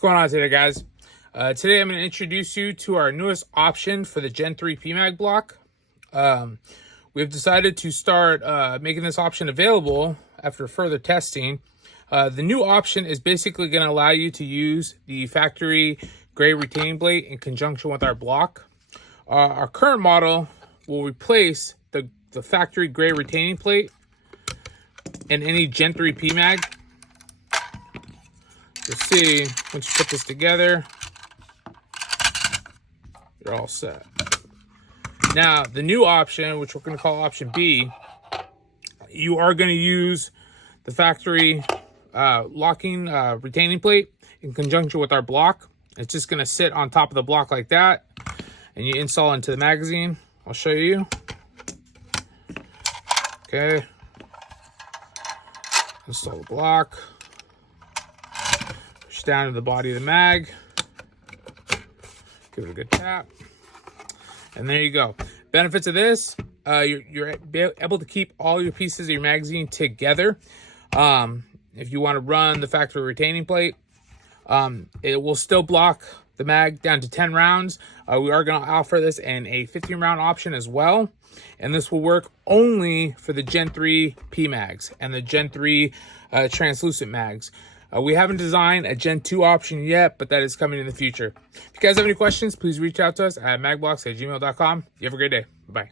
What's going on today, guys? Today I'm going to introduce you to our newest option for the Gen 3 PMAG block. We've decided to start making this option available after further testing. The new option is basically going to allow you to use the factory gray retaining plate in conjunction with our block. Our current model will replace the factory gray retaining plate in any Gen 3 PMAG. You'll see, once you put this together, you're all set. Now, the new option, which we're going to call option B, you are going to use the factory locking retaining plate in conjunction with our block. It's just going to sit on top of the block like that, and you install into the magazine. I'll show you. Okay. Install the block. Push down to the body of the mag. Give it a good tap. And there you go. Benefits of this, you're able to keep all your pieces of your magazine together. If you want to run the factory retaining plate, it will still block the mag down to 10 rounds. We are going to offer this in a 15 round option as well. And this will work only for the Gen 3 PMAGs and the Gen 3 translucent mags. We haven't designed a Gen 2 option yet, but that is coming in the future. If you guys have any questions, please reach out to us at magblocks@gmail.com. You have a great day. Bye-bye.